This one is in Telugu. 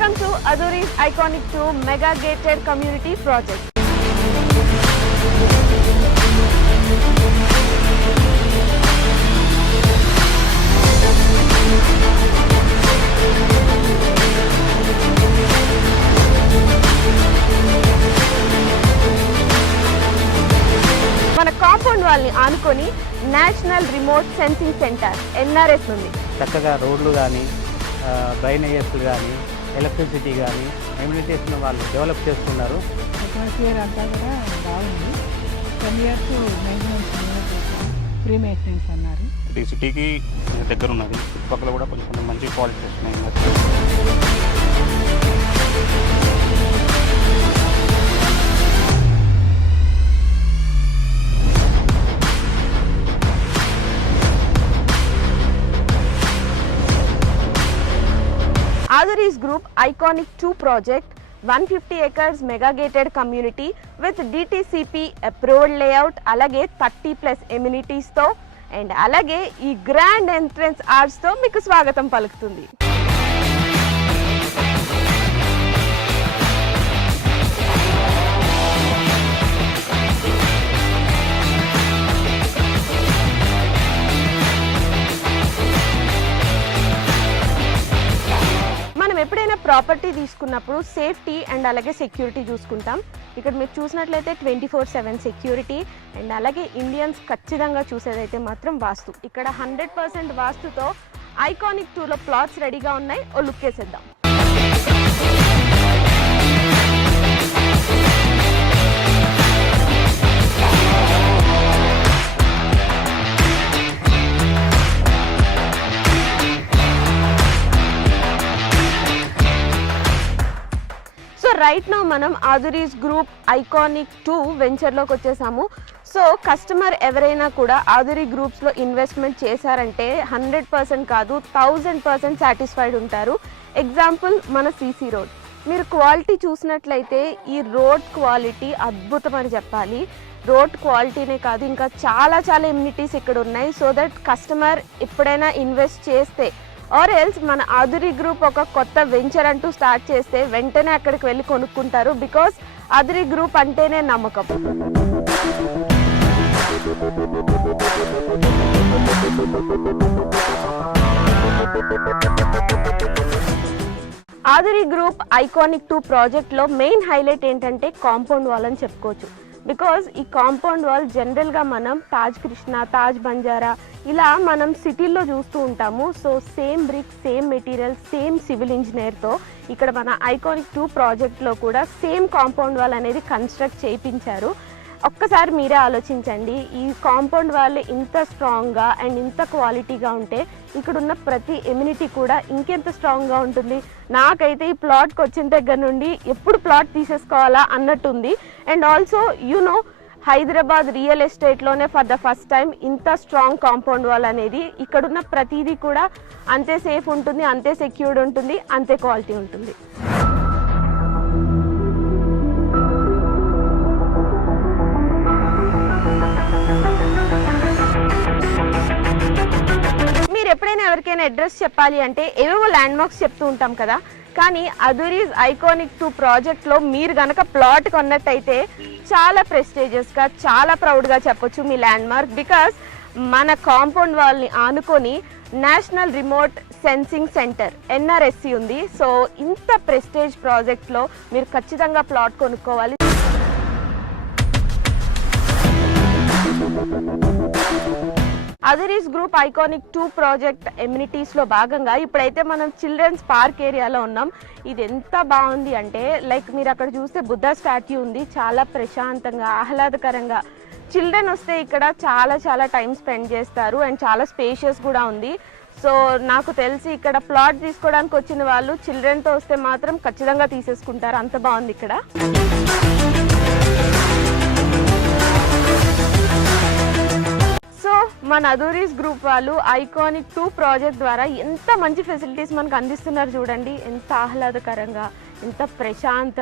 Welcome to Aduri's Iconic 2 Mega Gated Community Project. మన కాంపౌండ్ వాల్ని ఆనుకొని national remote sensing centre NRS ఉంది. చక్కగా రోడ్లు కానీ డ్రైనేజెస్ కానీ ఎలక్ట్రిసిటీ కానీ ఎమ్యూనిటీస్ను వాళ్ళు డెవలప్ చేస్తున్నారు. అట్మాస్ఫియర్ అంతా కూడా బాగుంది. 10 years మెయింటెనెన్స్ ఫ్రీ మెయింటెనెన్స్ అన్నారు. ఇది సిటీకి దగ్గర ఉన్నది. చుట్టుపక్కల కూడా కొంచెం మంచి క్వాలిటీ వస్తున్నాయి. Aduri's Group Iconic 2 project 150 acres mega gated community with DTCP approved layout alage 30+ amenities తో అండ్ అలాగే ఈ గ్రాండ్ ఎంట్రన్స్ ఆర్చ్ తో మీకు స్వాగతం పలుకుతుంది. ఎప్పుడైనా ప్రాపర్టీ తీసుకున్నప్పుడు సేఫ్టీ అండ్ అలాగే సెక్యూరిటీ చూసుకుంటాం. ఇక్కడ మీరు చూసినట్లయితే 24/7 సెక్యూరిటీ అండ్ అలాగే ఇండియన్స్ ఖచ్చితంగా చూసేదైతే మాత్రం వాస్తు. ఇక్కడ 100% వాస్తుతో ఐకానిక్ 2లో ప్లాట్స్ రెడీగా ఉన్నాయి. ఓ లుక్ వేసేద్దాం. రైట్ నౌ మనం ఆదురీస్ గ్రూప్ ఐకానిక్ 2 వెంచర్లోకి వచ్చేసాము. సో కస్టమర్ ఎవరైనా కూడా ఆదురీ గ్రూప్స్లో ఇన్వెస్ట్మెంట్ చేశారంటే 100% కాదు 1000% సాటిస్ఫైడ్ ఉంటారు. ఎగ్జాంపుల్ మన CC రోడ్. మీరు క్వాలిటీ చూసినట్లయితే ఈ రోడ్ క్వాలిటీ అద్భుతం అని చెప్పాలి. రోడ్ క్వాలిటీనే కాదు ఇంకా చాలా ఎమ్యూనిటీస్ ఇక్కడ ఉన్నాయి. సో దట్ కస్టమర్ ఎప్పుడైనా ఇన్వెస్ట్ చేస్తే ఆర్ ఎల్స్ మన ఆదురీ గ్రూప్ ఒక కొత్త వెంచర్ అంటూ స్టార్ట్ చేస్తే వెంటనే అక్కడికి వెళ్ళి కొనుక్కుంటారు. బికాస్ ఆదురీ గ్రూప్ అంటేనే నమ్మకం. ఆదురీ గ్రూప్ ఐకానిక్ 2 ప్రాజెక్ట్లో మెయిన్ హైలైట్ ఏంటంటే కాంపౌండ్ వాల్ అని చెప్పుకోవచ్చు. బికాజ్ ఈ కాంపౌండ్ వాల్ జనరల్గా మనం తాజ్ కృష్ణ, తాజ్ బంజారా ఇలా మనం సిటీల్లో చూస్తూ ఉంటాము. So same brick, same material, same civil ఇంజనీర్తో ఇక్కడ మన ఐకానిక్ 2 ప్రాజెక్ట్లో కూడా సేమ్ కాంపౌండ్ వాల్ అనేది కన్స్ట్రక్ట్ చేయించారు. ఒక్కసారి మీరే ఆలోచించండి, ఈ కాంపౌండ్ వాల్ ఇంత స్ట్రాంగ్గా అండ్ ఇంత క్వాలిటీగా ఉంటే ఇక్కడున్న ప్రతి ఎమ్యూనిటీ కూడా ఇంకెంత స్ట్రాంగ్గా ఉంటుంది. నాకైతే ఈ ప్లాట్కి వచ్చిన దగ్గర నుండి ఎప్పుడు ప్లాట్ తీసేసుకోవాలా అన్నట్టుంది. And also you know Hyderabad real ఎస్టేట్లోనే ఫర్ ద ఫస్ట్ టైం ఇంత స్ట్రాంగ్ కాంపౌండ్ వాల్ అనేది ఇక్కడున్న ప్రతిదీ కూడా అంతే సేఫ్ ఉంటుంది, అంతే సెక్యూర్డ్ ఉంటుంది, అంతే క్వాలిటీ ఉంటుంది. ఎప్పుడైనా ఎవరికైనా అడ్రస్ చెప్పాలి అంటే ఏవేవో ల్యాండ్ మార్క్స్ చెప్తూ ఉంటాం కదా, కానీ అదురీస్ ఐకానిక్ 2 ప్రాజెక్ట్లో మీరు గనక ప్లాట్ కొన్నట్టయితే చాలా ప్రెస్టీజియస్గా, చాలా ప్రౌడ్గా చెప్పొచ్చు మీ ల్యాండ్ మార్క్. బికాస్ మన కాంపౌండ్ వాల్ని ఆనుకొని national remote sensing centre NRSC ఉంది. సో ఇంత ప్రెస్టేజ్ ప్రాజెక్ట్లో మీరు ఖచ్చితంగా ప్లాట్ కొనుక్కోవాలి. అదురీస్ గ్రూప్ ఐకానిక్ 2 ప్రాజెక్ట్ ఎమ్యూనిటీస్లో భాగంగా ఇప్పుడైతే మనం చిల్డ్రన్స్ పార్క్ ఏరియాలో ఉన్నాం. ఇది ఎంత బాగుంది అంటే లైక్ మీరు అక్కడ చూస్తే బుద్ధ స్టాట్యూ ఉంది. చాలా ప్రశాంతంగా, ఆహ్లాదకరంగా చిల్డ్రన్ వస్తే ఇక్కడ చాలా టైం స్పెండ్ చేస్తారు. అండ్ చాలా స్పేషియస్ కూడా ఉంది. సో నాకు తెలిసి ఇక్కడ ప్లాట్ తీసుకోవడానికి వచ్చిన వాళ్ళు చిల్డ్రన్తో వస్తే మాత్రం ఖచ్చితంగా తీసేసుకుంటారు. అంత బాగుంది ఇక్కడ. సో మన అదురీస్ గ్రూప్ వాళ్ళు ఐకానిక్ 2 ప్రాజెక్ట్ ద్వారా ఎంత మంచి ఫెసిలిటీస్ మనకు అందిస్తున్నారు చూడండి. ఎంత ఆహ్లాదకరంగా, ఎంత ప్రశాంత